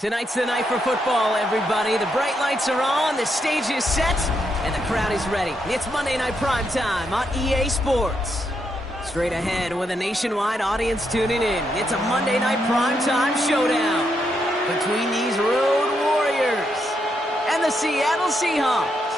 Tonight's the night for football, everybody. The bright lights are on, the stage is set, and the crowd is ready. It's Monday Night Primetime on EA Sports. Straight ahead with a nationwide audience tuning in. It's a Monday Night Primetime showdown between these Road Warriors and the Seattle Seahawks.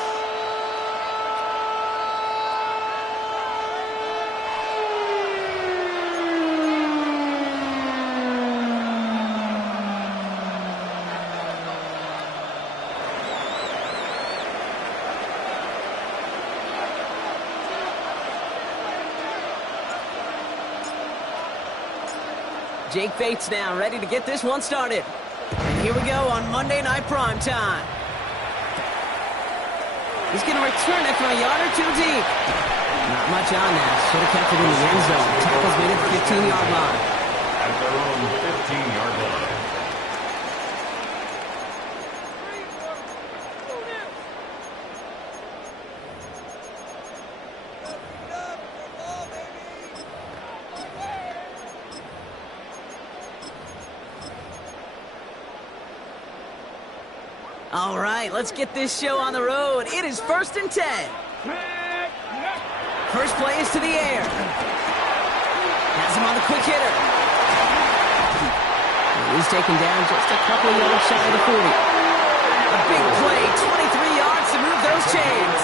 Jake Bates now, ready to get this one started. And here we go on Monday Night Primetime. He's going to return it from a yard or two deep. Not much on that. Should have kept it in the end zone. Tackle's made at the 15-yard line. At their own 15-yard line. All right, let's get this show on the road. It is 1st and 10. First play is to the air. Has him on the quick hitter. He's taken down just a couple of yards shy of the 40. A big play, 23 yards to move those chains.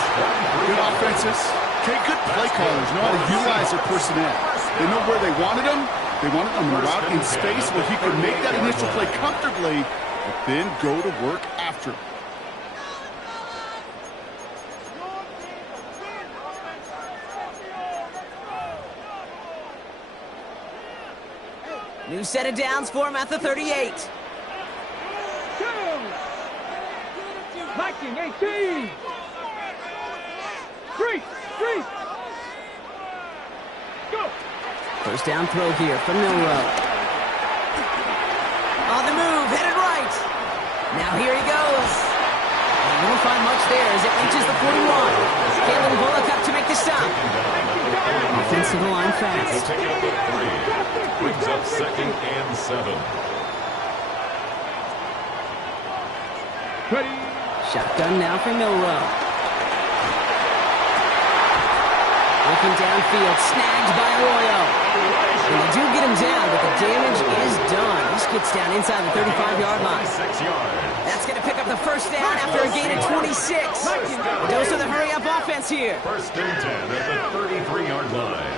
Good offenses. Okay, good play callers know how to utilize their personnel. They know where they wanted them. They wanted them out in space where he could make that initial play comfortably, but then go to work after. New set of downs for him at the 38. Viking 18. Three. Go. First down throw here from Milrow. On the move, headed right. Now here he goes. And won't find much there as it reaches the 41. Kalen Bullock up to make the stop. Offensive line fast. Take it up at 3. Brings up 2nd and 7. Ready. Shotgun now for Milrow. Looking downfield, snagged by Arroyo. And they do get him down, but the damage is done. He skids down inside the 35-yard line. 6 yards. That's going to pick up the first down after a gain of 26. Goes to the hurry-up offense here. 1st and 10 at the 33-yard line.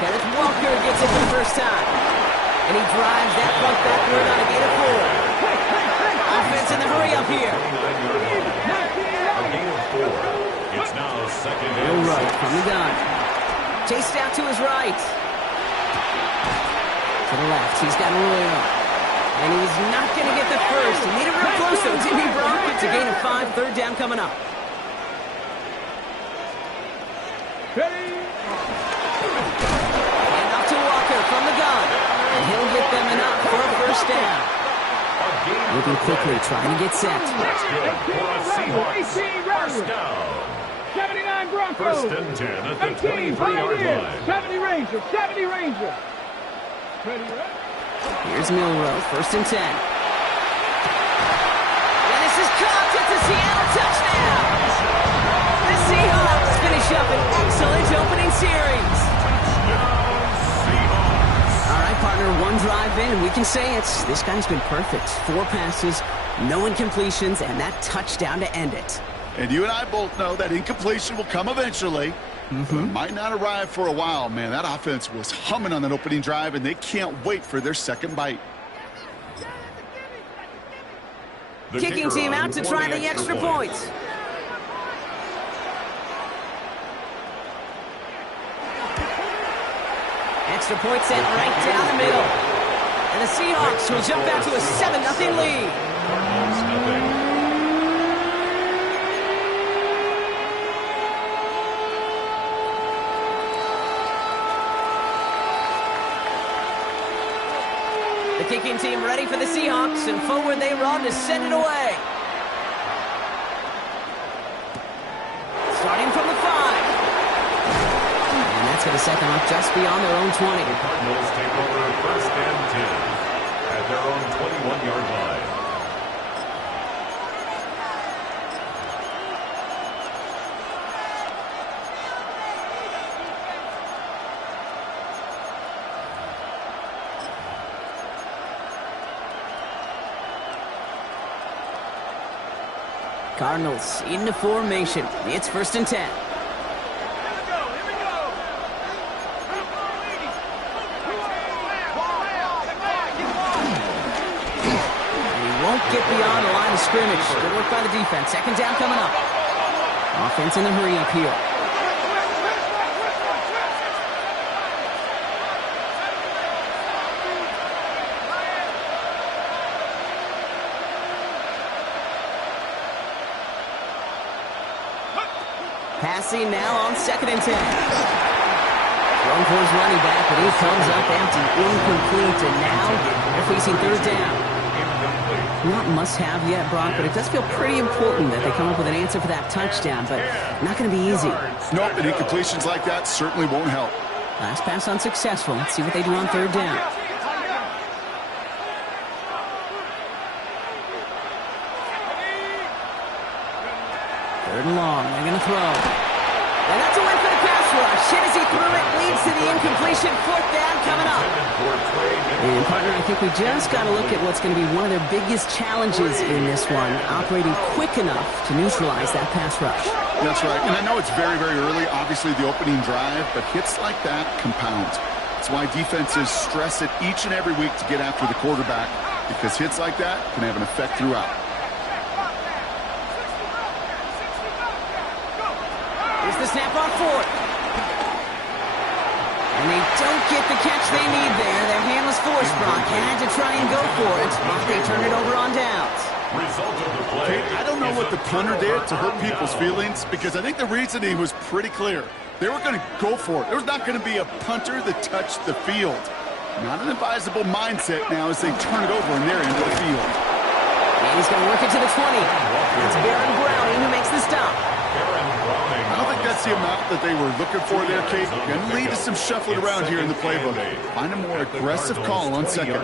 Kenneth Walker gets it for the first time. And he drives that puck backward on a gain of 4. Offense in the hurry-up here. 29-yard line. A gain of 4. It's now 2nd and Milrow 6. from the gun. Chased out to his right. To the left, he's got Arroyo. And he's not going to get the first. He made it real close, though. Jimmy Brown gets a gain of 5. 3rd down coming up. Ready. And off to Walker from the gun. And he'll get them enough for a first down. Moving quickly, trying to get set. That's good for a Seahawks. 18 First down. 79 Broncos. 1st and 10 at the 18 23-yard Pioneers. line. 70 Rangers. 70 Rangers. Ready. Here's Milrow, 1st and 10. And this is caught. It's a Seattle touchdown. The Seahawks finish up an excellent opening series. All right, partner, one drive in, and we can say it's this guy's been perfect. 4 passes, no incompletions, and that touchdown to end it. And you and I both know that incompletion will come eventually. But it might not arrive for a while, man. That offense was humming on that opening drive, and they can't wait for their second bite. Kicking team out to try the extra points. Extra point set right down the middle. And the Seahawks will jump out to a 7-0 lead. The kicking team ready for the Seahawks, and forward they run to send it away. Starting from the 5. And that's going to set them up just beyond their own 20. The Cardinals take over first and 10 at their own 21-yard line. Cardinals into formation. It's first and 10. And he won't get beyond the line of scrimmage. Good work by the defense. Second down coming up. Offense in the hurry up here. Passing now on second and 10. Thrown for his running back, but he comes up empty, incomplete, and now they're facing third down. Not must-have yet, Brock, but it does feel pretty important that they come up with an answer for that touchdown, but not going to be easy. Nope, and incompletions like that certainly won't help. Last pass unsuccessful. Let's see what they do on third down. Third and long, they're going to throw. And that's a win for the pass rush. Hit as he threw it, leads to the incompletion. Fourth down coming up. And partner, I think we just got to look at what's going to be one of their biggest challenges in this one, operating quick enough to neutralize that pass rush. That's right, and I know it's very, very early, obviously the opening drive, but hits like that compound. That's why defenses stress it each and every week to get after the quarterback, because hits like that can have an effect throughout. Here's the snap on fourth. And they don't get the catch they need there. Their hand was forced, Brock. Had to try and go for it, but they turn it over on downs. Result of the play. I don't know what the punter did to hurt people's feelings, because I think the reasoning was pretty clear. They were going to go for it. There's not going to be a punter that touched the field. Not an advisable mindset now as they turn it over in their end of the field. And he's going to work it to the 20. It's Baron Browning who makes the stop. I don't think that's the amount that they were looking for there, Kate. Going to lead to some shuffling around here in the playbook. Find a more aggressive call on second.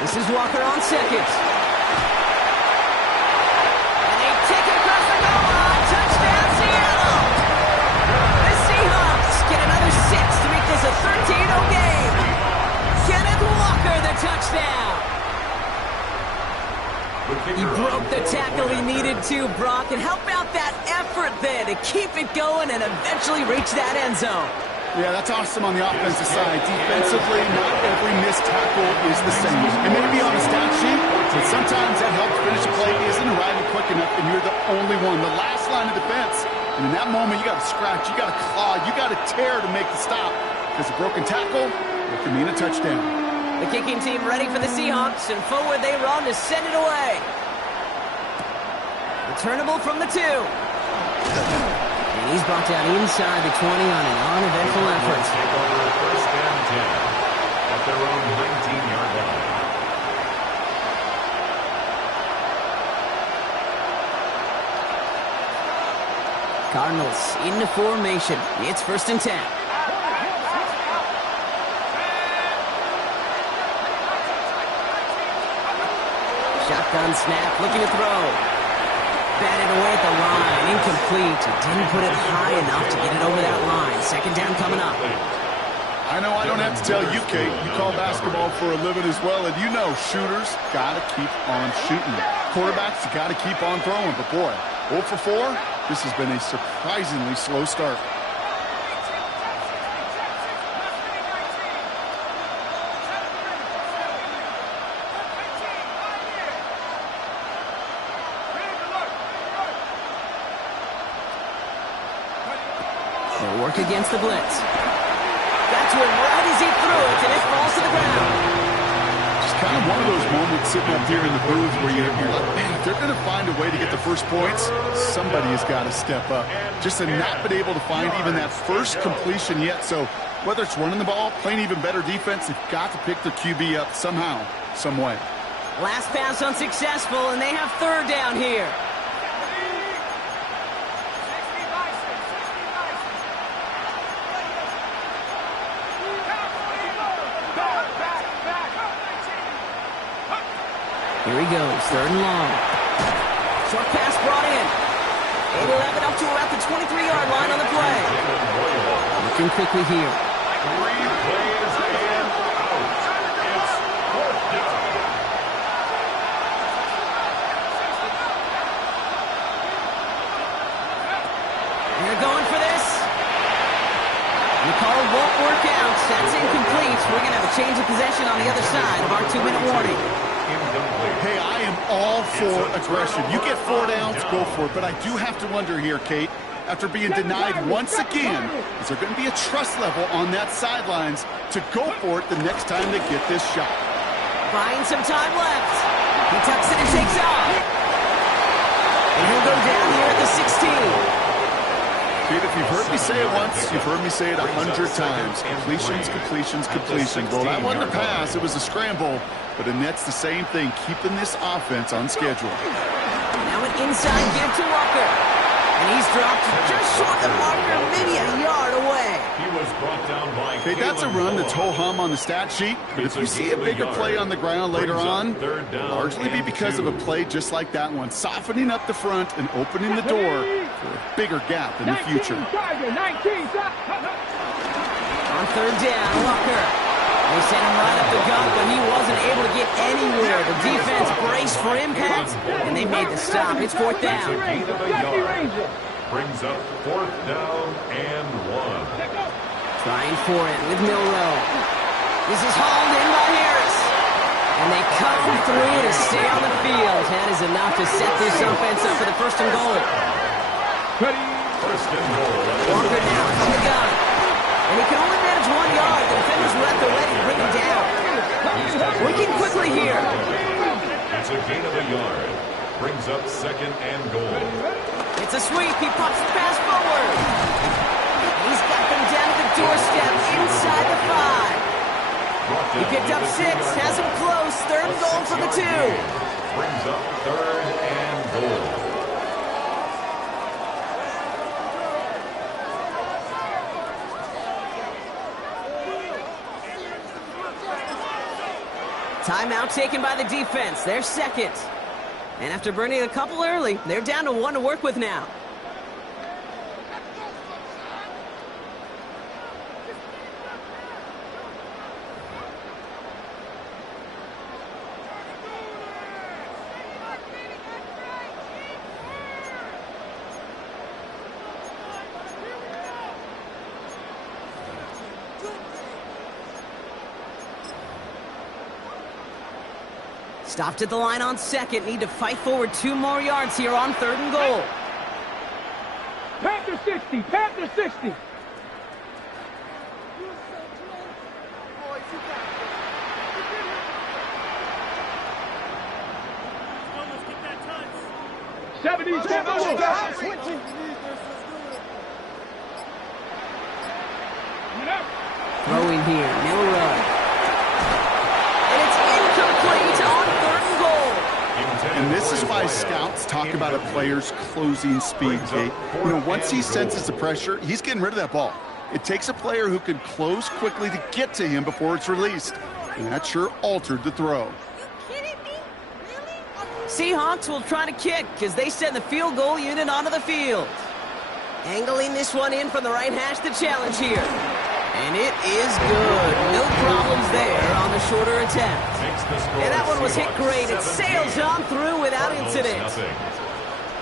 This is Walker on second. And they take it across the goal line. Touchdown, Seattle. The Seahawks get another 6 to make this a 13-0 game. Kenneth Walker, the touchdown. He broke the tackle he needed to, Brock, and how about that effort there to keep it going and eventually reach that end zone? Yeah, that's awesome on the offensive side. Defensively, not every missed tackle is the same. It may be on the stat sheet, but sometimes that helps finish a play isn't arriving quick enough, and you're the only one, the last line of defense. And in that moment, you got to scratch, you got to claw, you got to tear to make the stop. Because a broken tackle, it can mean a touchdown. The kicking team ready for the Seahawks, and forward they run to send it away. Returnable from the 2. And he's brought down inside the 20 on an uneventful effort. Take over first and 10 at their own 19-yard line. Cardinals into formation. It's first and 10. Shotgun snap, looking to throw. Batted away at the line, incomplete. He didn't put it high enough to get it over that line. Second down coming up. I know I don't have to tell you, Kate. You call basketball for a living as well, and you know shooters got to keep on shooting. Quarterbacks got to keep on throwing. But, boy, 0 for 4, this has been a surprisingly slow start. They'll work against the blitz. Got to him right as he threw it, and it falls to the ground. Just kind of one of those moments sitting up here in the booth where you're like, man, if they're going to find a way to get the first points, somebody has got to step up. Just to not been able to find even that first completion yet. So whether it's running the ball, playing even better defense, they've got to pick their QB up somehow, some way. Last pass unsuccessful, and they have third down here. Here he goes, third and long. Short pass brought in. 8-11 up to about the 23-yard line on the play. Looking quickly here. 3 plays and out. It's 4th down. They're going for this. The call won't work out. That's incomplete. We're going to have a change of possession on the other side of our 2-minute warning. Hey, I am all for aggression. You get 4 downs, go for it. But I do have to wonder here, Kate, after being denied once again, is there going to be a trust level on that sidelines to go for it the next time they get this shot? Buying some time left. He tucks it and takes off. And he'll go down here at the 16. Kate, if you've heard me say it once, you've heard me say it 100 times. Completions, completions, completions. Well, that wasn't a pass. It was a scramble. But the Nets the same thing, keeping this offense on schedule. Now an inside give to Walker. And he's dropped just short of Walker, maybe a yard away. He was brought down by Okay, that's a run that's ho-hum on the stat sheet. But if you see a bigger play on the ground later on, it'll largely be because of a play just like that one, softening up the front and opening the door for a bigger gap in the future. On third down, Walker. They sent him right up the gut, but he wasn't able to get anywhere. The defense braced for impact, and they made the stop. It's 4th down. Brings up 4th down and 1. Trying for it with Milrow. This is hauled in by Harris. And they come through to stay on the field. That is enough to set this offense up for the 1st and goal. First and goal. Walker now from the gun. And he can only manage 1 yard. The defenders were at the ready to bring him down. Working quickly here. It's a gain of a yard. Brings up 2nd and goal. It's a sweep. He pops the pass forward. He's got them down to the doorstep inside the 5. He picked up 6. Has him close. 3rd and goal for the 2. Brings up 3rd and goal. Timeout taken by the defense. They're 2nd. And after burning a couple early, they're down to 1 to work with now. Stopped at the line on 2nd. Need to fight forward 2 more yards here on 3rd and goal. Panther 60, Panther 60. Throwing here, Milrow. And it's incomplete on 3rd and goal. And this is why scouts talk about a player's closing speed, Kate. You know, once he senses the pressure, he's getting rid of that ball. It takes a player who can close quickly to get to him before it's released. And that sure altered the throw. Seahawks will try to kick as they send the field goal unit onto the field. Angling this one in from the right hash, the challenge here. And it is good. No problems there on the shorter attempt. And that one was hit great. It sails on through without incident.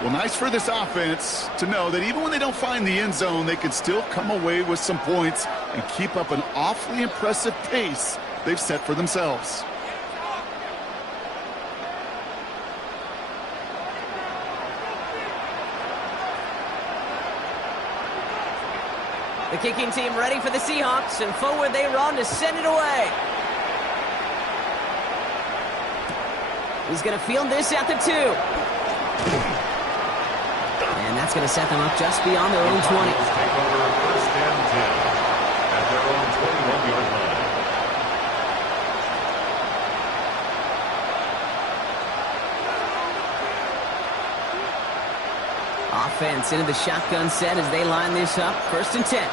Well, nice for this offense to know that even when they don't find the end zone, they can still come away with some points and keep up an awfully impressive pace they've set for themselves. The kicking team ready for the Seahawks, and forward they run to send it away. He's going to field this at the 2. And that's going to set them up just beyond their own 20. Take over first and 10 at their own 21-yard line. Offense into the shotgun set as they line this up. First and 10.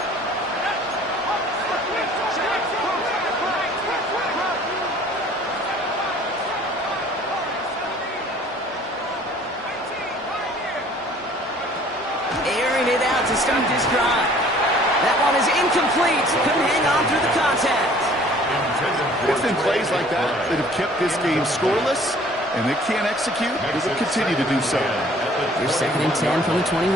Airing it out to start this drive. That one is incomplete. Couldn't hang on through the contact. It's been plays like that that have kept this game scoreless, and they can't execute. They will continue to do so. Here's second and 10 from the 21.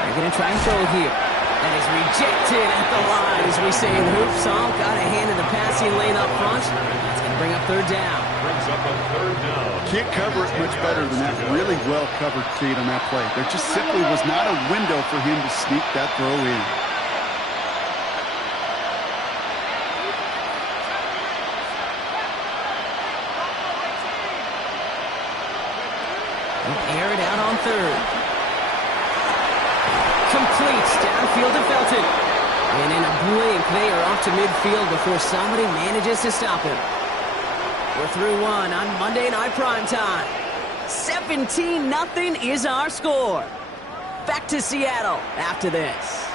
They're going to try and throw it here. That is rejected at the line, as we say in the hoop song. Got a hand in the passing lane up front. That's going to bring up third down. Brings up a third down. Can't cover it much better than that. Really well covered, Kate, on that play. There just simply was not a window for him to sneak that throw in. Air it out on third. Complete. Downfield to Felton. And in a blink, they are off to midfield before somebody manages to stop him. We're through one on Monday Night Primetime. 17-0 is our score. Back to Seattle after this.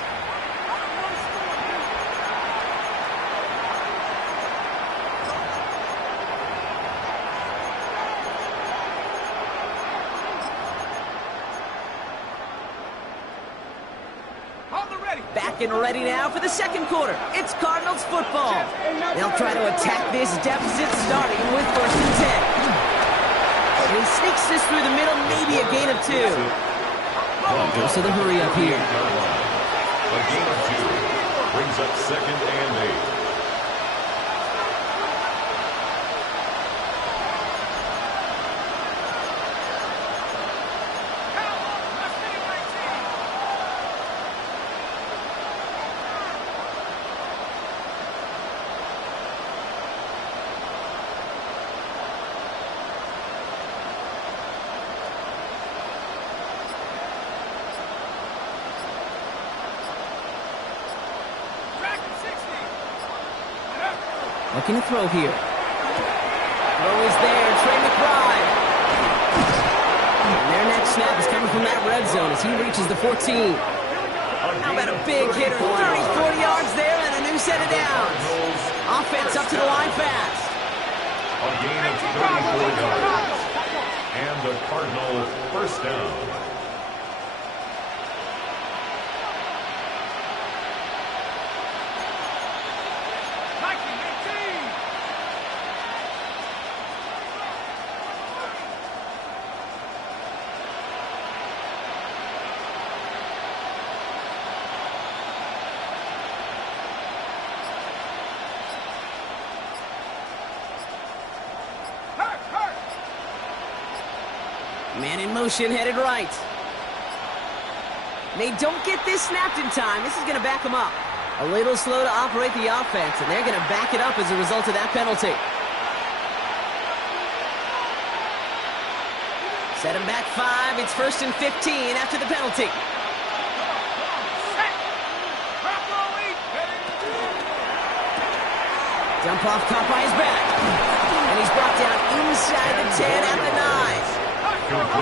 Back and ready now for the second quarter. It's Cardinals football. They'll try to attack this deficit starting with first and 10. And he sneaks this through the middle, maybe a gain of 2. Goes to the hurry up here. A gain of 2 brings up second and 8. Looking to throw here. Throw is there. Trey McBride. And their next snap is coming from that red zone as he reaches the 14. How about a big hitter? 30, 40 yards there and a new set of downs. Offense up to the line fast. A gain of 34 yards. And the Cardinal first down. Man in motion, headed right. They don't get this snapped in time. This is going to back them up. A little slow to operate the offense, and they're going to back it up as a result of that penalty. Set him back 5. It's first and 15 after the penalty. Dump off caught by his back. And he's brought down inside the 10 at the 9.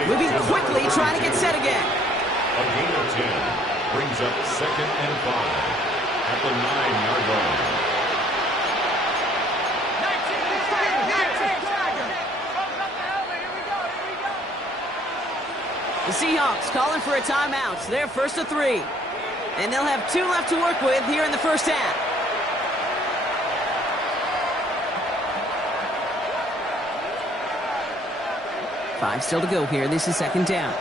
Moving quickly, trying to get set again. A gain of 10 brings up second and 5 at the 9-yard line. The Seahawks calling for a timeout. So they're first to 3. And they'll have 2 left to work with here in the first half. Five still to go here. This is second down.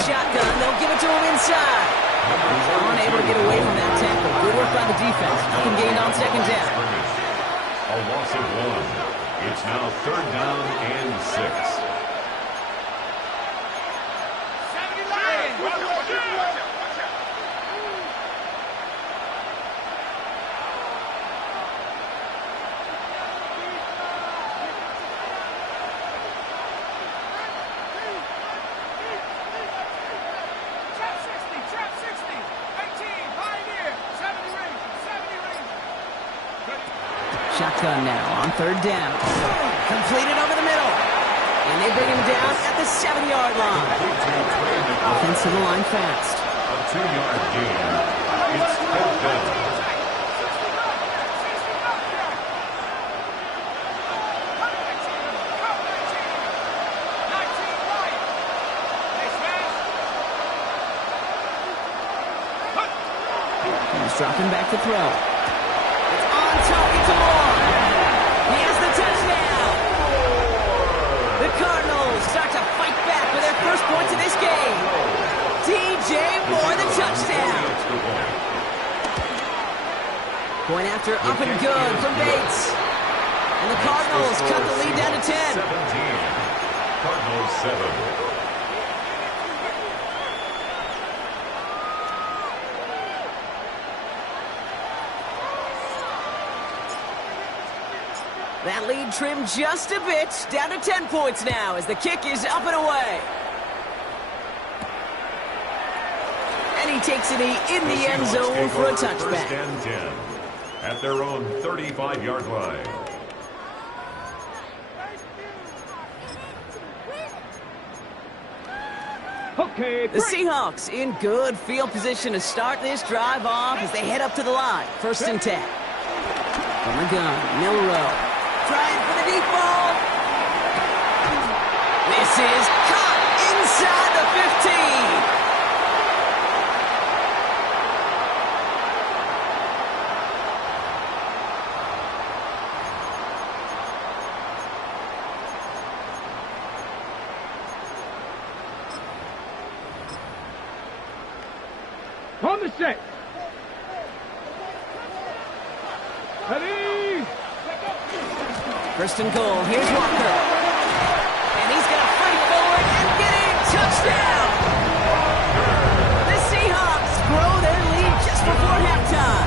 Shotgun, they'll give it to him inside. He's unable to get away from that tackle. Good work by the defense. Nothing gained on second down. A loss of 1. It's now third down and 6. Shotgun now on third down. Completed over the middle. And they bring him down at the 7-yard line. Offense to the line fast. A 2-yard gain. It's fourth down. He's dropping back to throw. It's on target to Moore. He has the touchdown. The Cardinals start to fight back with their first points of this game. DJ Moore, the touchdown. Point after up and good from Bates. And the Cardinals cut the lead down to 10. 17. Cardinals 7. That lead trimmed just a bit, down to 10 points now as the kick is up and away. And he takes it in the end zone for a touchback. First and 10 at their own 35-yard line. Okay, The Seahawks in good field position to start this drive off as they head up to the line. First and 10. From the gun, Milrow. Trying for the deep ball. This is caught inside the 15. on the set. Ready? First and goal. Here's Walker. And he's going to fight forward and get in. Touchdown! The Seahawks grow their lead just before halftime.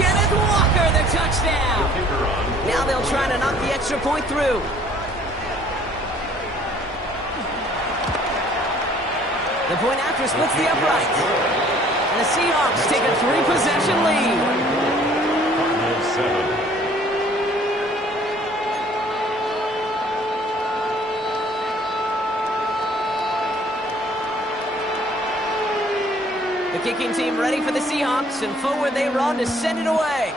Kenneth Walker, the touchdown. Now they'll try to knock the extra point through. The point after splits the uprights. And the Seahawks take a 3-possession lead. Cardinals 7. The kicking team ready for the Seahawks, and forward they run to send it away.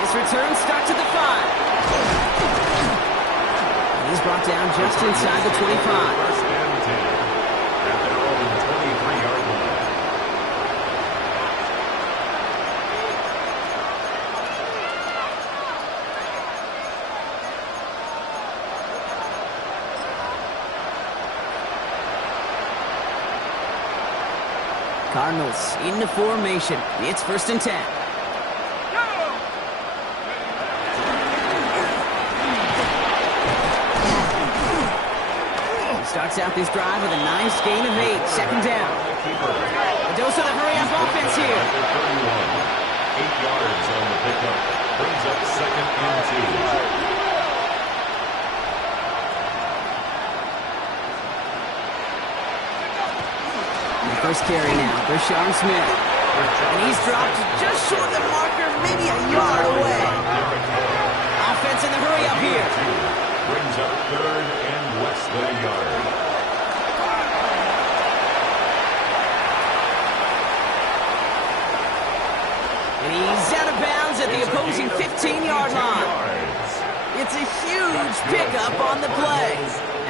This return starts at the 5. He's brought down just inside the 25. First and 10 at their own 23-yard line. Cardinals into formation. It's first and 10. Starts out this drive with a nice gain of 8. Second down. A dose of the hurry-up offense here. 8 yards on the pickup. Brings up second and 2. First carry now for Sean Smith. And he's dropped just short of the marker, maybe a yard away. Offense in the hurry-up here. Brings up third and less than a yard. And he's out of bounds at the opposing 15-yard line. It's a huge pickup on the play.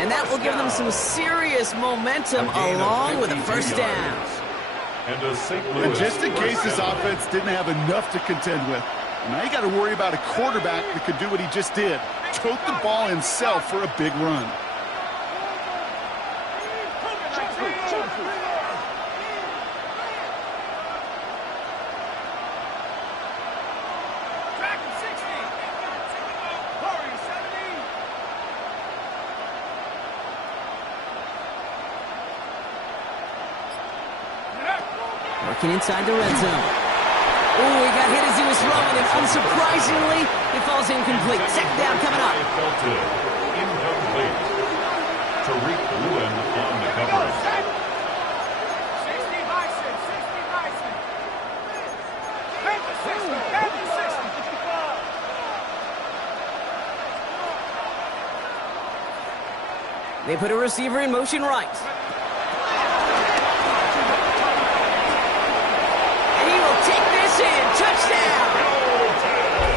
And that will give them some serious momentum along with a first down. And just in case this offense didn't have enough to contend with, now you got to worry about a quarterback that could do what he just did. Tote the ball himself for a big run. Working inside the red zone. Oh, he got hit as he was throwing, and unsurprisingly, it falls incomplete. Second down coming up. Incomplete. Tariq Lewin on the coverage. 60 by 6, 60 by 6. They put a receiver in motion right. Touchdown!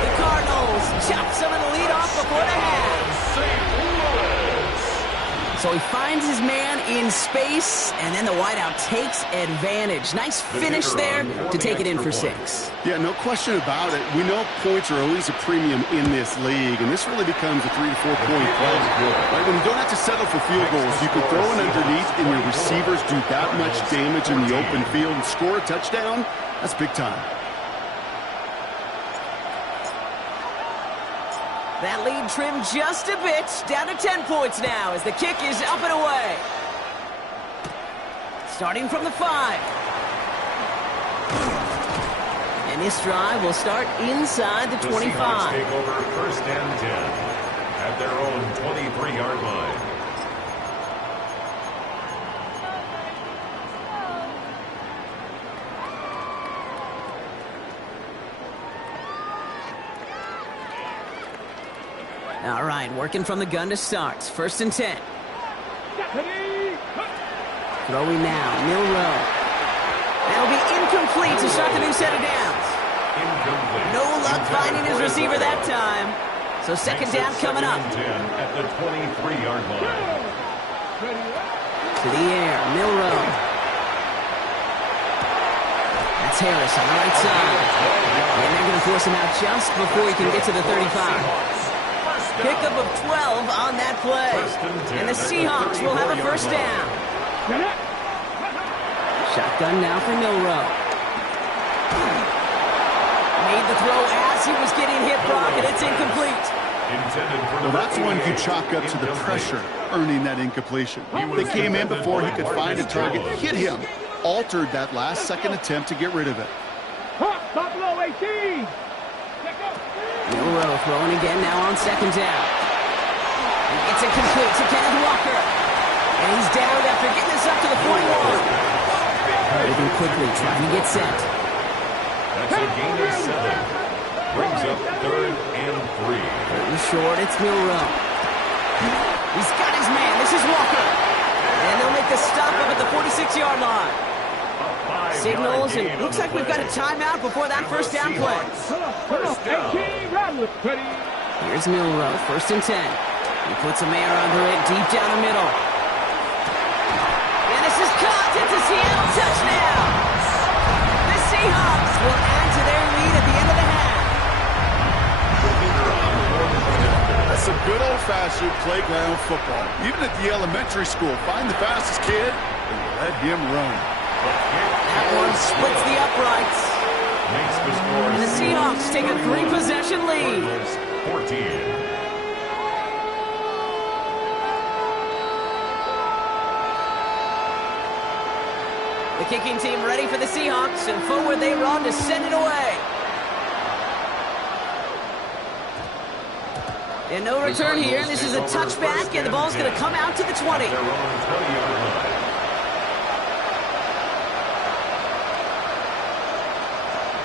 The Cardinals chop some of the lead off before the half. So he finds his man in space, and then the wideout takes advantage. Nice finish there to take it in for 6. Yeah, no question about it. We know points are always a premium in this league, and this really becomes a 3 to 4 point play. Right? When you don't have to settle for field goals, you can throw it underneath, and your receivers do that much damage in the open field and score a touchdown. That's big time. That lead trimmed just a bit, down to 10 points now as the kick is up and away. Starting from the 5. And this drive will start inside the 25. The Seahawks take over first and 10 at their own 23-yard line. All right, working from the gun to start. First and 10. Throwing now, Milrow. That'll be incomplete to start the new set of downs. No luck finding his receiver that time. So second down coming up. At the 23-yard line. To the air, Milrow. That's Harris on the right side. And they're going to force him out just before he can get to the 35. Pickup of 12 on that play. And the Seahawks will have a first down. Shotgun now for Milrow. Made the throw as he was getting hit, Brock, and it's incomplete. Well, that's one you chalk up to the pressure, earning that incompletion. They came in before he could find a target, hit him, altered that last-second attempt to get rid of it. Buffalo 18. Milrow throwing again now on second down. It's incomplete to Kenneth Walker. And he's down after getting this up to the 41. Moving quickly, trying to get set. That's a gain of 7. Brings up 3rd and 3. Third and short, it's Milrow. He's got his man. This is Walker. And they'll make the stop up at the 46-yard line. Signals, and looks like we've got a timeout before that first down play. Here's Milrow, first and 10. He puts a man under it, deep down the middle. And this is caught. It's a Seattle touchdown. The Seahawks will add to their lead at the end of the half. That's some good old-fashioned playground football. Even at the elementary school, find the fastest kid and let him run. That one splits the uprights. And the Seahawks take a 3-possession lead. 14. The kicking team ready for the Seahawks, and forward they run to send it away. And no return here. This is a touchback, and the ball's going to come out to the 20.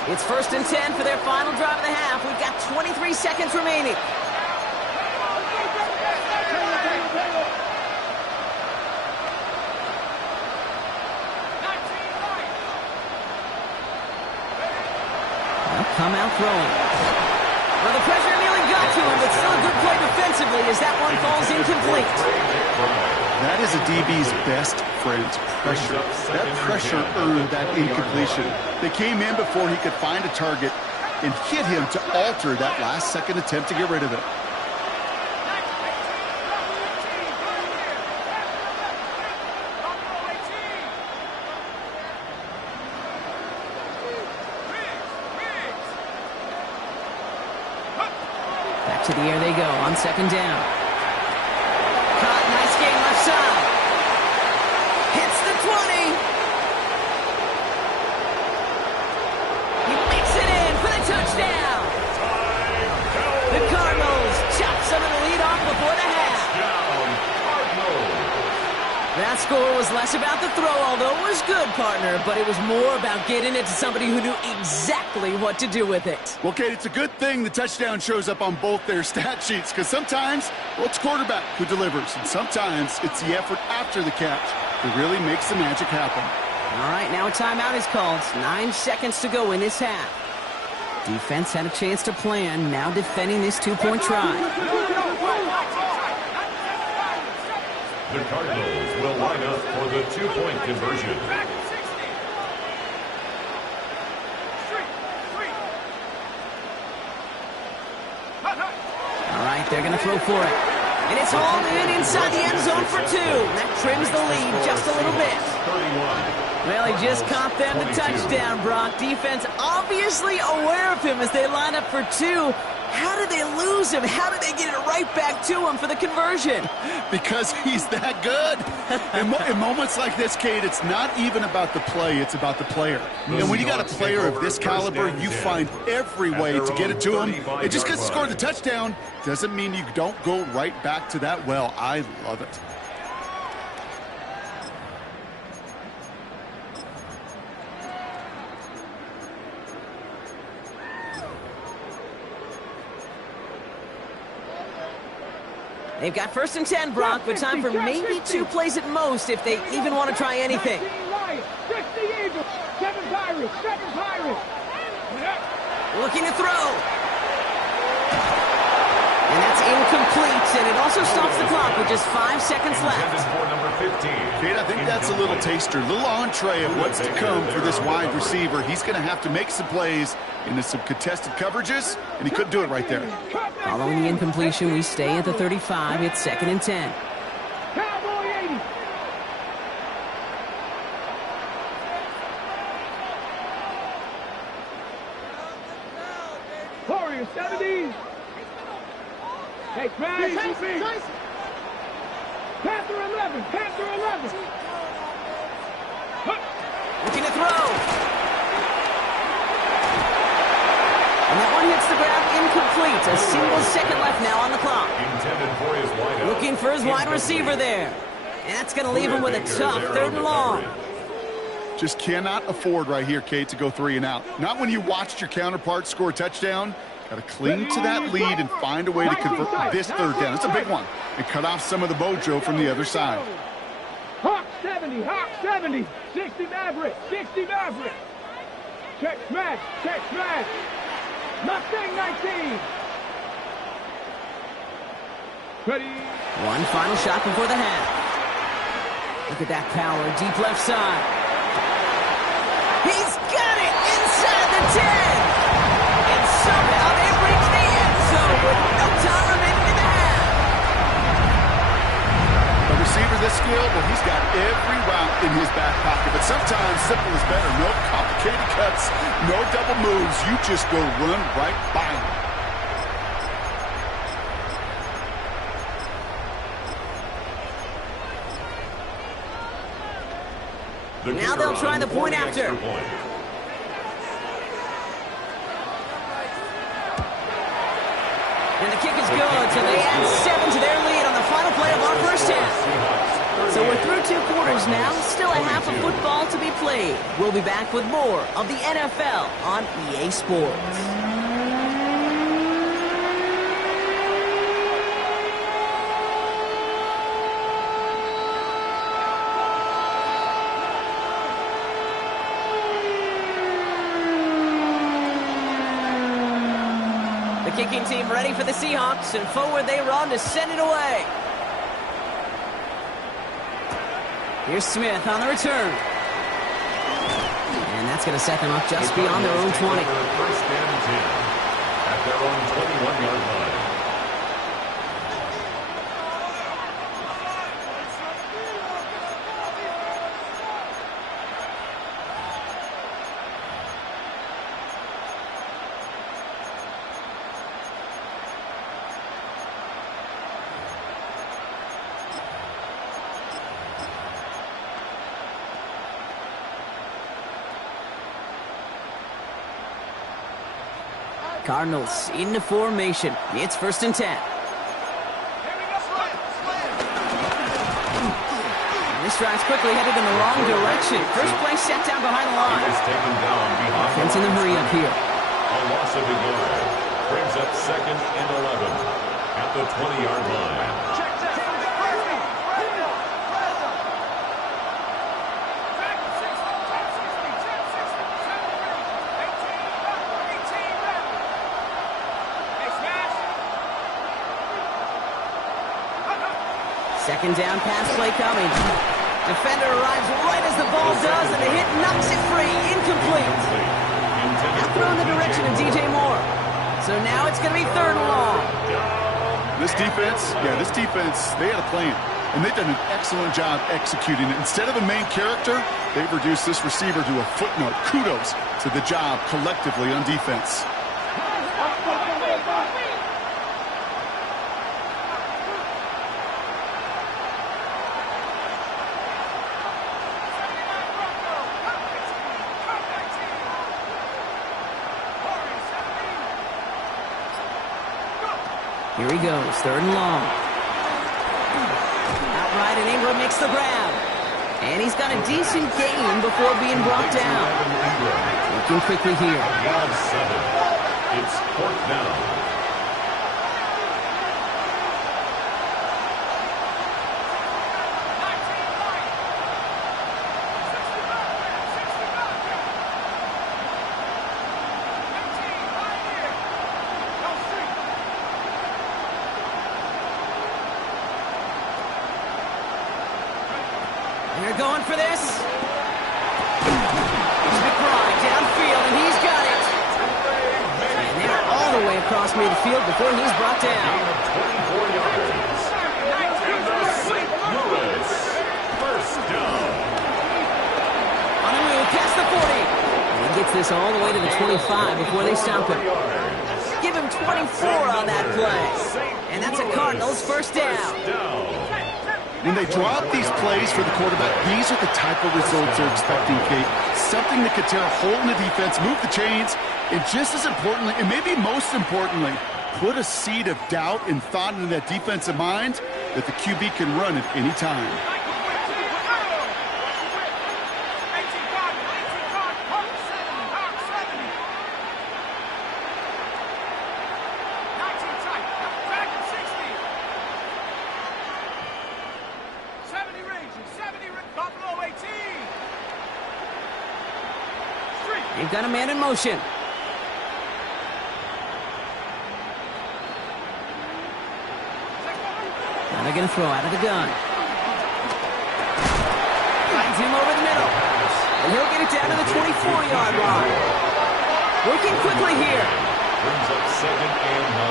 It's first and 10 for their final drive of the half. We've got 23 seconds remaining. come out throwing. Well, the pressure nearly got to him, but still a good play defensively as that one falls incomplete. That is a DB's best friend, pressure. That pressure earned that incompletion. They came in before he could find a target and hit him to alter that last-second attempt to get rid of it. Back to the air they go on second down. Caught, nice game left side. Hits the 20. He makes it in for the touchdown. The Cardinals chop some of the lead off before the half. That score was less about the throw, although it was good, partner, but it was more about getting it to somebody who knew exactly what to do with it. Well, Kate, it's a good thing the touchdown shows up on both their stat sheets, because sometimes, well, it's quarterback who delivers, and sometimes it's the effort after the catch that really makes the magic happen. All right, now a timeout is called. 9 seconds to go in this half. Defense had a chance to plan, now defending this two-point try. The Cardinals will line up for the two-point conversion. All right, they're going to throw for it. And it's hauled in inside the end zone for 2. That trims the lead just a little bit. 31. Well, he just caught them the touchdown, Brock. Defense obviously aware of him as they line up for 2. How did they lose him? How did they get it right back to him for the conversion? Because he's that good. In moments like this, Kate, it's not even about the play, it's about the player. And when you got a player of this caliber, you find every way to get it to him. And just because he scored the touchdown doesn't mean you don't go right back to that well. I love it. They've got 1st and 10, Brock, but time for maybe 2 plays at most if they even want to try anything. 7 Pirates, 7 Pirates. Looking to throw. And that's incomplete, and it also stops the clock with just 5 seconds left. Kate, I think that's a little taster, a little entree of what's to come for this wide receiver. He's going to have to make some plays into some contested coverages, and he couldn't do it right there. Following the incompletion, we stay at the 35. It's 2nd and 10. Cowboy 80. Warrior 70. Hey, Craig. Panther 11. Panther 11. Looking to throw. And that one hits the ground incomplete. A single second left now on the clock. Looking for his wide receiver there. And that's going to leave him with a tough 3rd and long. Just cannot afford right here, Kate, to go 3 and out. Not when you watched your counterpart score a touchdown. Got to cling to that lead and find a way to convert this 3rd down. It's a big one. And cut off some of the mojo from the other side. Hawk 70. Hawk 70. 60 Maverick. 60 Maverick. Check smash. Check smash. Mustang 19. Ready. One final shot before the half. Look at that power. Deep left side. He's got it inside the 10. And somehow they reach the end zone with no time remaining in the half. A receiver this skilled, well, he's got every route in his back pocket. But sometimes simple is better. No complicated cuts, no double moves. You just go run right by him. Now they'll try the point after. And the kick is good, so they add 7 to their lead on the final play of our first half. So we're through 2 quarters now, still a half of football to be played. We'll be back with more of the NFL on EA Sports. kicking team ready for the Seahawks, and forward they run to send it away. Here's Smith on the return. And that's going to set them up just beyond their own 20. First and 10 at their own 21-yard line. Cardinals into formation. It's 1st and 10. And this drive's quickly headed in the wrong direction. First play set down behind the line. Offense in the hurry up here. A loss of a yard brings up 2nd and 11 at the 20-yard line. Second down pass play coming. Defender arrives right as the ball does, and the hit knocks it free. Incomplete. Now throw in the direction of DJ Moore. So now it's going to be 3rd and long. This defense, they had a plan. And they've done an excellent job executing it. Instead of a main character, they've reduced this receiver to a footnote. Kudos to the job collectively on defense. Here he goes, 3rd and long. Outright, and Ingram makes the grab. And he's got a decent gain before being brought down. Looking quickly here. It's 4th down. They're going for this. Here's McBride downfield, and he's got it. And they're all the way across midfield before he's brought down. 24 yards. And the St. Louis first down. On the move, past the 40. And he gets this all the way to the 25 before they stop him. Give him 24 on that play. And that's a Cardinals first down. When they draw up these plays for the quarterback, these are the type of results they're expecting, Kate. Something that could tear a hole in the defense, move the chains, and just as importantly, and maybe most importantly, put a seed of doubt and thought into that defensive mind that the QB can run at any time. They've got a man in motion. Now they're going to throw out of the gun. Finds him over the middle. And he'll get it down to the 24-yard line. Working quickly here. Brings up 2nd and 9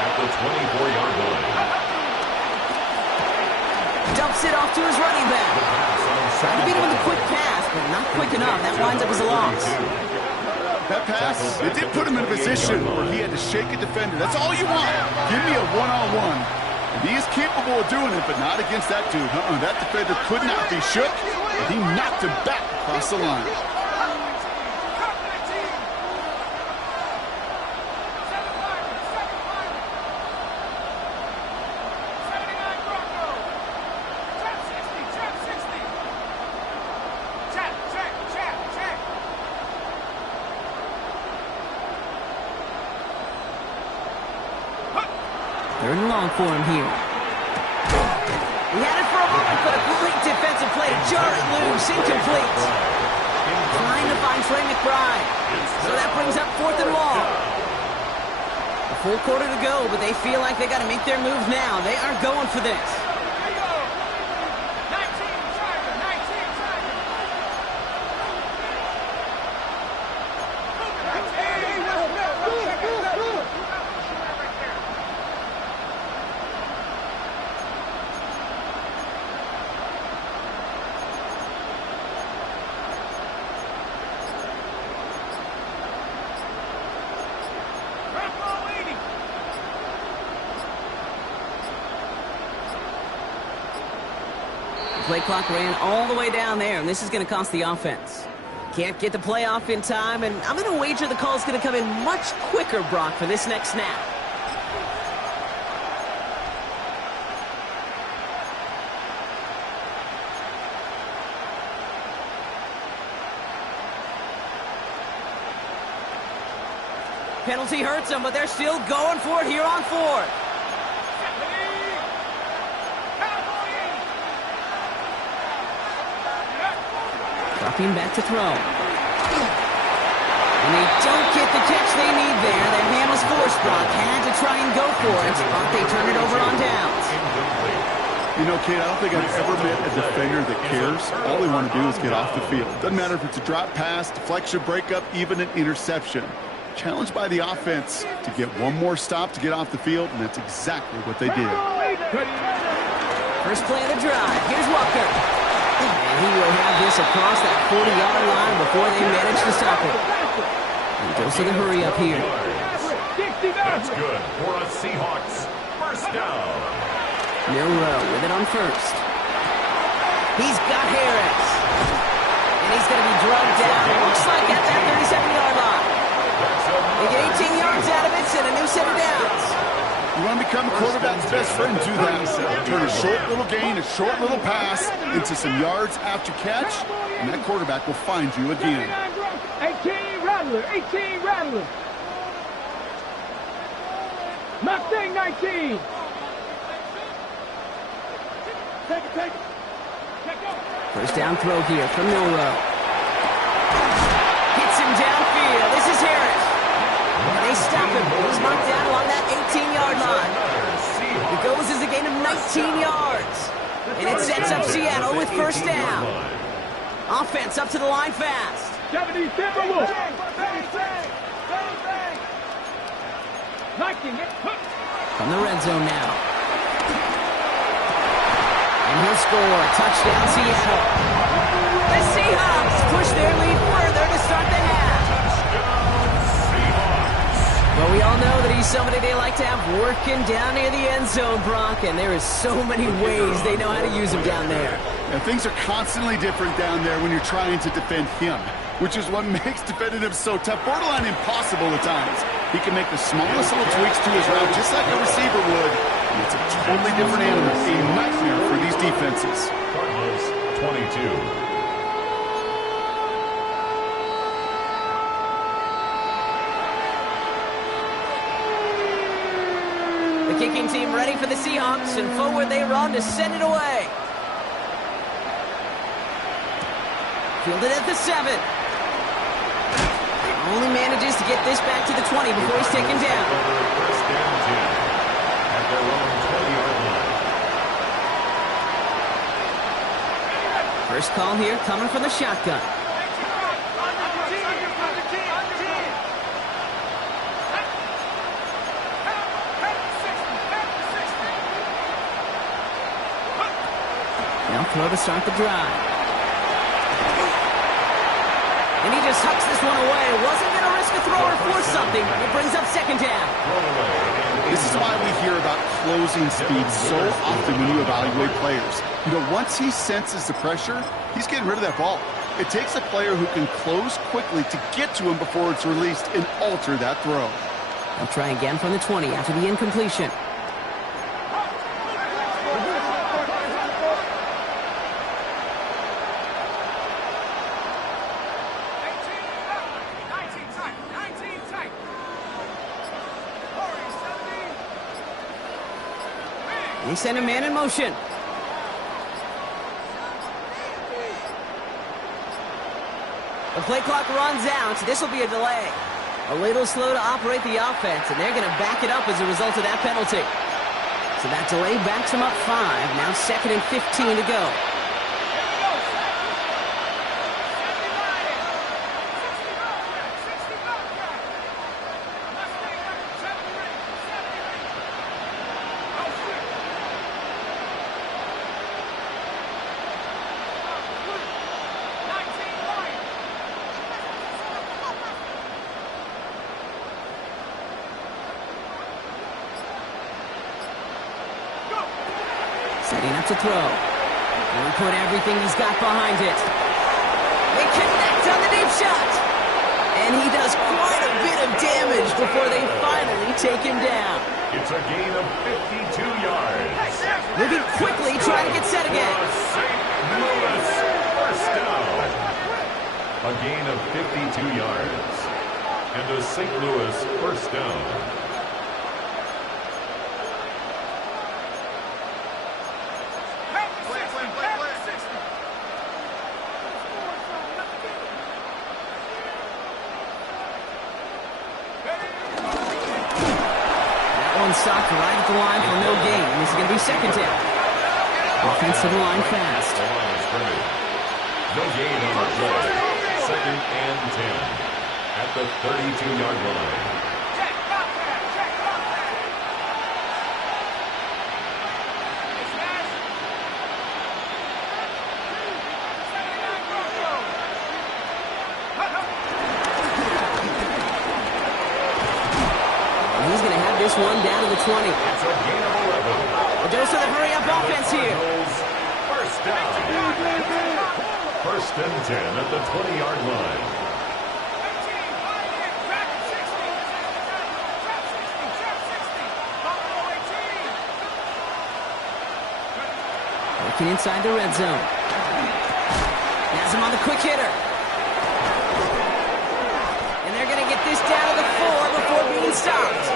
at the 24-yard line. Dumps it off to his running back. Trying to beat him with a quick pass, but not quick enough. That winds up as a loss. That pass, it did put him in a position where he had to shake a defender. That's all you want. Give me a one-on-one. And he is capable of doing it, but not against that dude. That defender could not be shook, and he knocked him back across the line. Third and long for him here. He had it for a moment, but a great defensive play to jar it loose. Incomplete. Trying to find Trey McBride. So that brings up 4th and long. full quarter to go, but they feel like they got to make their move now. They are going for this. Play clock ran all the way down there, and this is going to cost the offense. Can't get the play off in time, and I'm going to wager the call's going to come in much quicker, Brock, for this next snap. Penalty hurts them, but they're still going for it here on fourth. Dropping back to throw. And they don't get the catch they need there. That man was forced, Brock. Had to try and go for it, but they turn it over on downs. You know, Kate, I don't think I've ever met a defender that cares. All they want to do is get off the field. Doesn't matter if it's a drop pass, deflection, breakup, even an interception. Challenged by the offense to get one more stop to get off the field, and that's exactly what they did. First play of the drive. Here's Walker. And he will have this across that 40-yard line before they manage to stop it. He goes to the hurry up here. That's good for a Seahawks first down. Milrow with it on first. He's got Harris. And he's going to be drugged down. It looks like at that 37-yard line. They get 18 yards out of it and a new set of downs. You want to become a quarterback's best friend, do that. Turn a short little gain, a short little pass into some yards after catch, and that quarterback will find you again. 18 Rattler, 18 Rattler. Mustang 19. Take it. First down throw here from Milrow. Hits him downfield. This is Harris. And they stop him. He's marked down along that 18-yard line. It goes as a gain of 19 yards. And it sets up Seattle with first down. Offense up to the line fast. 77 From the red zone now. And he'll score. Touchdown, Seattle. The Seahawks push their lead further to start the half. Well, we all know that he's somebody they like to have working down near the end zone, Brock, and there is so many ways they know how to use him down there. Yeah, things are constantly different down there when you're trying to defend him, which is what makes defending him so tough, borderline impossible at times. He can make the smallest little tweaks to his route just like a receiver would, and it's a totally different animal, a nightmare for these defenses. Cardinals 22. Kicking team ready for the Seahawks, and forward they run to send it away. Fielded at the 7. Only manages to get this back to the 20 before he's taken down. First down 10 at their own 20-yard line. First call here coming from the shotgun. Now throw to start the drive. And he just hucks this one away. Wasn't going to risk a throw or force something. It brings up second down. This is why we hear about closing speed so often when you evaluate players. You know, once he senses the pressure, he's getting rid of that ball. It takes a player who can close quickly to get to him before it's released and alter that throw. They'll try again from the 20 after the incompletion. They send a man in motion. The play clock runs out. This will be a delay. A little slow to operate the offense, and they're going to back it up as a result of that penalty. So that delay backs them up 5. Now 2nd and 15 to go. Setting up to throw. And he put everything he's got behind it. They connect on the deep shot. And he does quite a bit of damage before they finally take him down. It's a gain of 52 yards. Moving quickly, trying to get set again. St. Louis first down. A gain of 52 yards. And a St. Louis first down. Stopped right at the line for no gain. This is going to be 2nd down. Offense to the line fast. No gain on the play. 2nd and 10 at the 32-yard line. This one down to the 20. It's a gain of 11. A dose of the hurry-up offense here. First down. 1st and 10 at the 20-yard line. Working inside the red zone. Has him on the quick hitter. And they're going to get this down to the 4 before being stopped.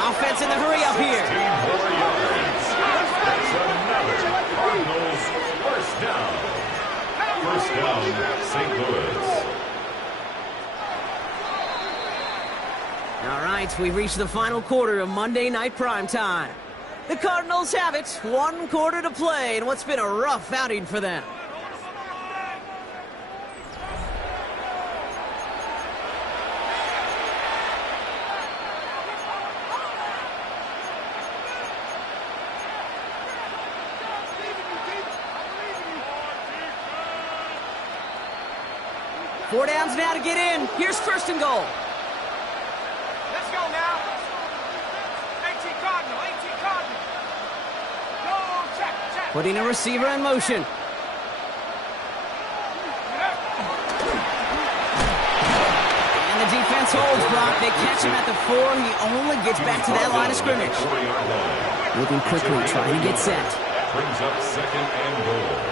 Offense in the hurry-up here. 16 more yards. That's another Cardinals first down. First down, St. Louis. All right, we've reached the final quarter of Monday Night Primetime. The Cardinals have it. 1 quarter to play in what's been a rough outing for them. Four downs now to get in. Here's 1st and goal. Let's go now. 18 Cardinal, 18 Cardinal. Go, check. Putting a receiver in motion. And the defense holds, Brock. They catch him at the 4. He only gets back to that line of scrimmage. Moving quickly, trying to get set. Brings up 2nd and goal.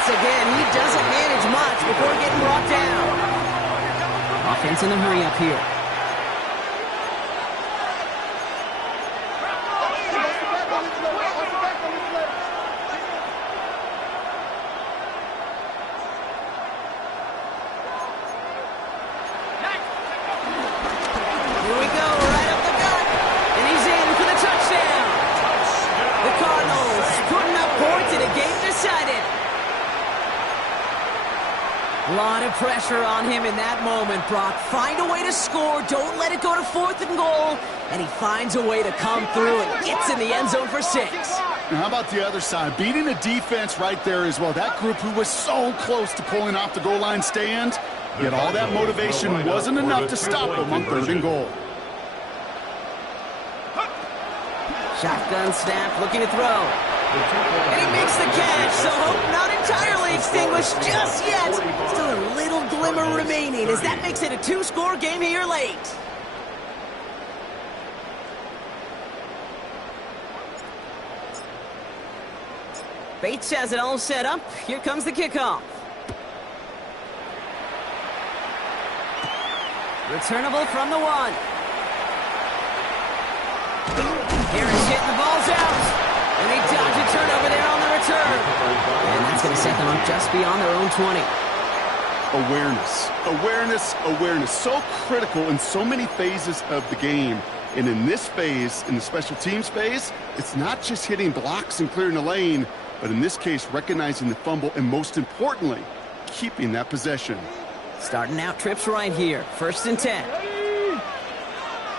Again, he doesn't manage much before getting brought down. Offense in the hurry-up here. Here we go, right up the gut. And he's in for the touchdown. The Cardinals putting up points in a game decided. A lot of pressure on him in that moment, Brock. Find a way to score. Don't let it go to 4th and goal. And he finds a way to come through and gets in the end zone for 6. Now how about the other side? Beating a defense right there as well. That group who was so close to pulling off the goal line stand, yet all that motivation wasn't enough to stop them on 3rd and goal. Shotgun snap, looking to throw. And he makes the catch, so hope not entirely extinguished just yet. Still a little glimmer remaining as that makes it a 2-score game here late. Bates has it all set up. Here comes the kickoff. Returnable from the 1. Taking them just beyond their own 20. Awareness, awareness, awareness. So critical in so many phases of the game. And in this phase, in the special teams phase, it's not just hitting blocks and clearing the lane, but in this case, recognizing the fumble and most importantly, keeping that possession. Starting out trips right here. 1st and 10.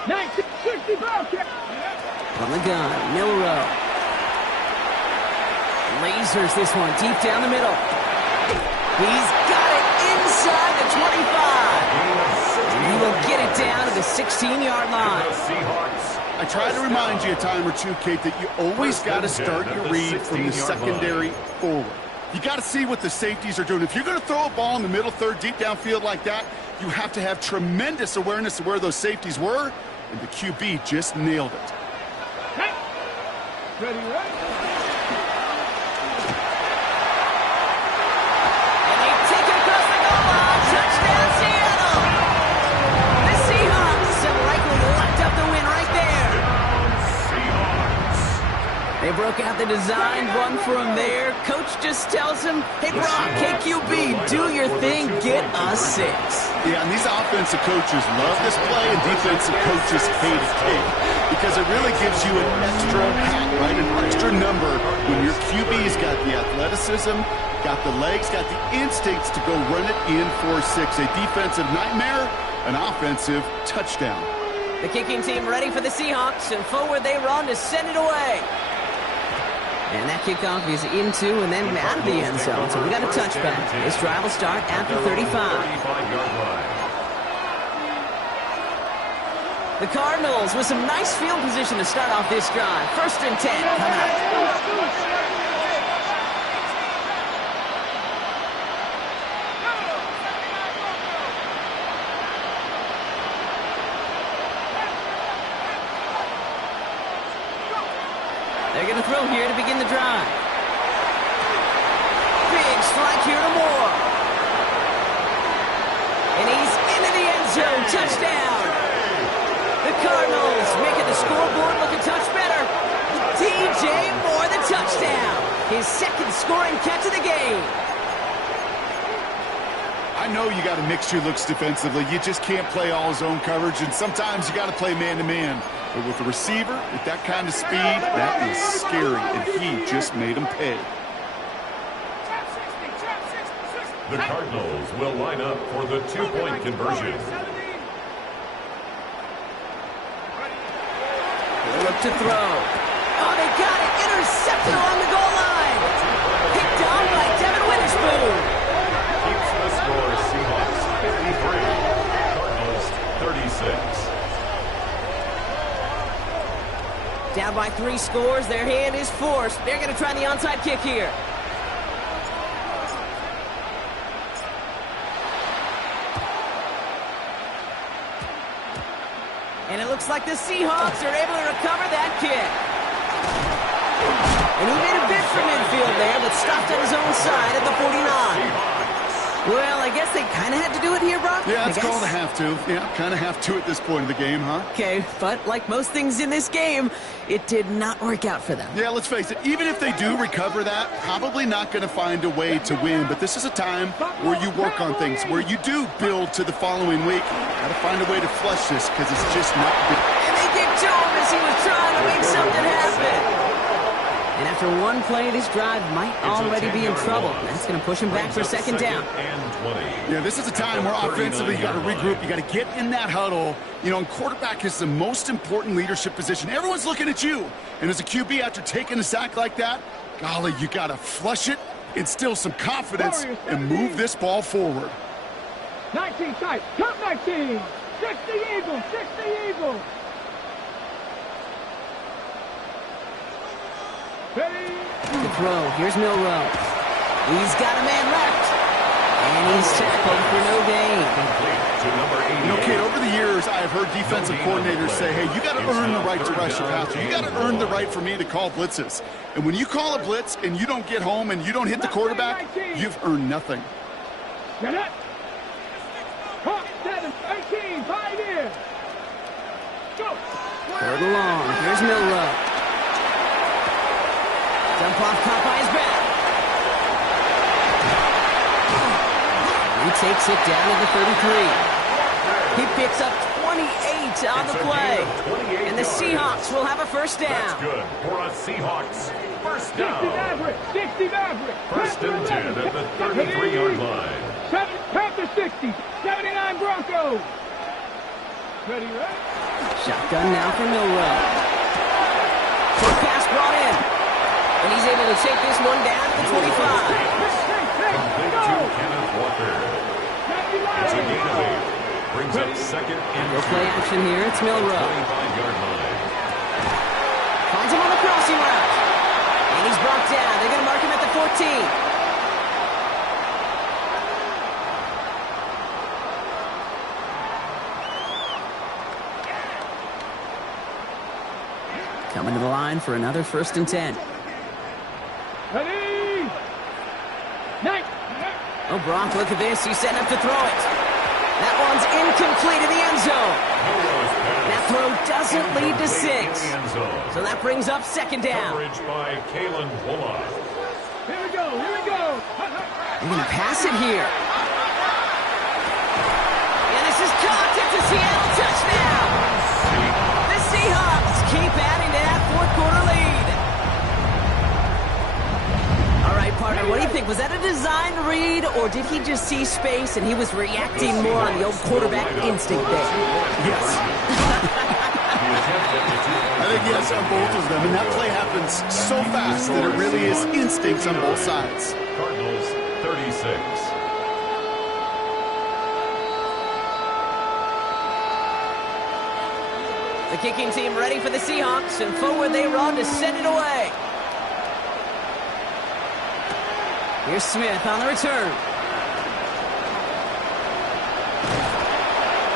1960 ball kick. From the gun, Milrow. Lasers this one deep down the middle. He's got it inside the 25. And he will get it down to the 16-yard line. I try to remind you a time or two, Kate, that you always got to start your read from the secondary forward. You got to see what the safeties are doing. If you're going to throw a ball in the middle third, deep downfield like that, you have to have tremendous awareness of where those safeties were, and the QB just nailed it. Ready, ready. And they take it across the goal line. Touchdown, Seattle. The Seahawks have likely locked up the win right there. They broke out the design run from there. Coach just tells him, hey, Brock, KQB, do your thing, get us 6. Yeah, and these offensive coaches love this play, and defensive coaches hate it, Kate, because it really gives you an extra hat, right, an extra number when your QB's got the athleticism, got the legs, got the instincts to go run it in for 6. A defensive nightmare, an offensive touchdown. The kicking team ready for the Seahawks, and forward they run to send it away. And that kickoff is into and then out of the end zone. So we got a touchback. This drive will start after 35. The Cardinals with some nice field position to start off this drive. 1st and 10 coming up. They're going to throw here to begin the drive. Big strike here to Moore. And he's into the end zone. Touchdown. The Cardinals making the scoreboard look a touch better. DJ Moore, the touchdown. His 2nd scoring catch of the game. I know you got to mix your looks defensively. You just can't play all zone coverage, and sometimes you got to play man-to-man. But with a receiver, with that kind of speed, that is scary, and he just made him pay. The Cardinals will line up for the 2-point conversion. Look to throw. Oh, they got it. Intercepted along the goal line. Picked on by Devin Witherspoon. Keeps the score Seahawks 53, Cardinals 36. Down by 3 scores. Their hand is forced. They're going to try the onside kick here. And it looks like the Seahawks are able to recover that kick. And he made a bid for midfield there, but stopped on his own side at the 49. Well, I guess they kind of had to do it here, Brock. Yeah, it's called a have to. Yeah, kind of have to at this point of the game, huh? Okay, but like most things in this game, it did not work out for them. Yeah, let's face it, even if they do recover that, probably not going to find a way to win. But this is a time where you work on things, where you do build to the following week. Got to find a way to flush this because it's just not good. And they get to him as he was trying to make something happen. And after one play, this drive might already be in trouble. That's going to push him back for 2nd down. And 20. Yeah, this is a time where offensively you got to regroup. You got to get in that huddle. You know, and quarterback is the most important leadership position. Everyone's looking at you. And as a QB, after taking a sack like that, golly, you got to flush it, instill some confidence, and move this ball forward. 19 tight. Count 19. 60 Eagles. 60 Eagles. Ready? The throw. Here's Milrow. He's got a man left. And he's tackled for no gain. You know, Kate, over the years, I have heard defensive coordinators say, hey, you got to earn the right to rush your passer. You got to earn the right for me to call blitzes. And when you call a blitz and you don't get home and you don't hit the quarterback, you've earned nothing. Get it. Hawk 7, 18, 5 in. Go. 3rd and long. Here's Milrow. Dump off caught by his back. takes it down to the 33. He picks up 28 on the play. And the Seahawks will have a first down. That's good for a Seahawks first down. 60 Maverick. First and 10 at the 33-yard line. Panther 60. 79 Broncos. Ready, right? Shotgun now for Milrow. Short pass brought in. And he's able to take this one down to the 25. Complete to Kenneth Walker. It's a gain of 8. Brings up second and No play action here. It's Milrow. 25-yard line. Finds him on the crossing route. And he's brought down. They're going to mark him at the 14. Coming to the line for another first and 10. Ready? Night. Oh, Brock, look at this. He's setting up to throw it. That one's incomplete in the end zone. That throw doesn't lead to 6. So that brings up second down. Coverage by Kalen Bullock. Here we go. They're going to pass it here. And this is caught. It's a Seattle touchdown. The Seahawks keep adding to that fourth-quarter lead. All right, partner, what do you think? Was that a design read, or did he just see space and he was reacting more on the old quarterback instinct there? Yes. I think yes on both of them, and that play happens so fast that it really is instincts on both sides. Cardinals 36. The kicking team ready for the Seahawks, and forward they run to send it away. Here's Smith on the return.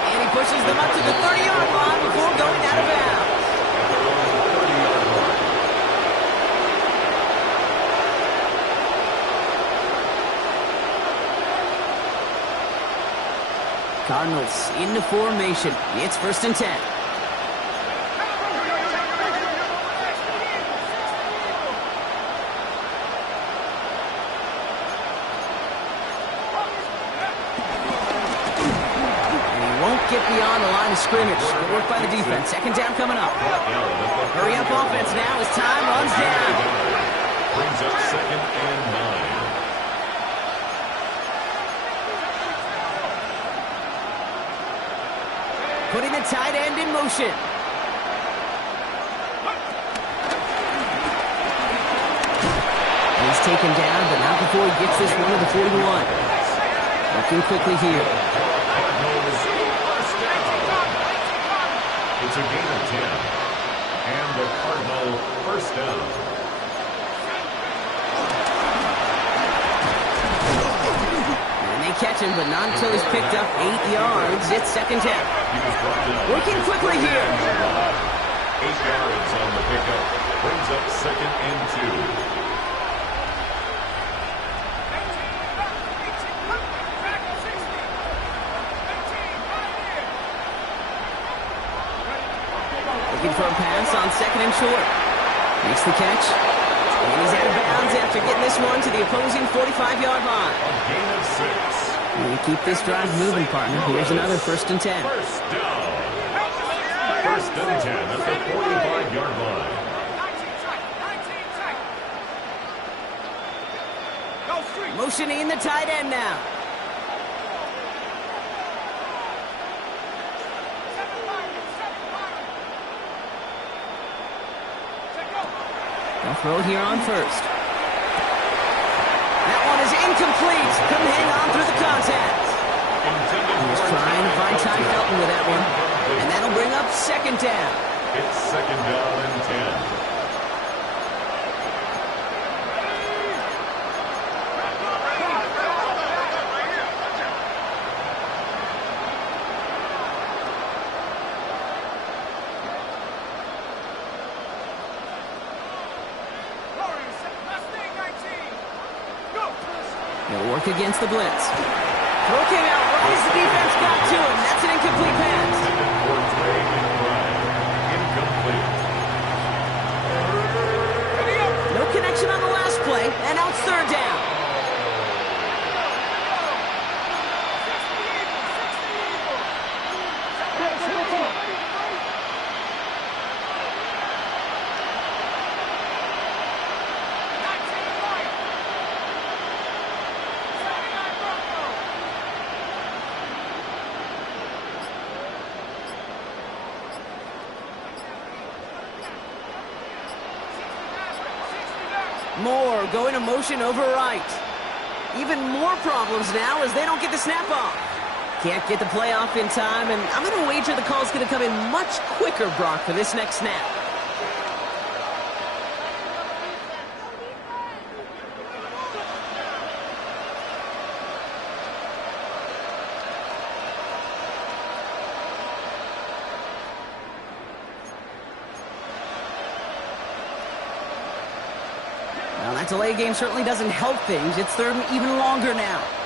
And he pushes them up to the 30-yard line before going out of bounds. Cardinals into formation. It's first and 10. Get beyond the line of scrimmage. Good work by the defense. Second down coming up. Hurry up offense now as time runs down. Brings up second and 9. Putting the tight end in motion. He's taken down, but not before he gets this one to the 41. Looking quickly here. It's a gain of 10. And the Cardinal first down. And they catch him, but not until he's picked up 8 yards. It's second down. Working quickly here. 8 yards on the pickup. Brings up second and 2. For a pass on second and short. Makes the catch. And he's out of bounds after getting this one to the opposing 45-yard line. A gain of 6. And we keep this drive moving, partner. Here's another first and 10. First down. First and 10 at the 45-yard line. Motioning the tight end now. They'll throw it here on first. That one is incomplete. Couldn't hang on through the contact. He's trying to find Ty Felton with that one. And that'll bring up second down. It's second down and 10. He'll work against the blitz. Throw came out right as the defense got to him. That's an incomplete pass. No connection on the last play, and now it's third down. Moore going to motion over right. Even more problems now as they don't get the snap off. Can't get the play off in time, and I'm going to wager the call's going to come in much quicker, Brock, for this next snap. Well, that delay game certainly doesn't help things. It's third and even longer now.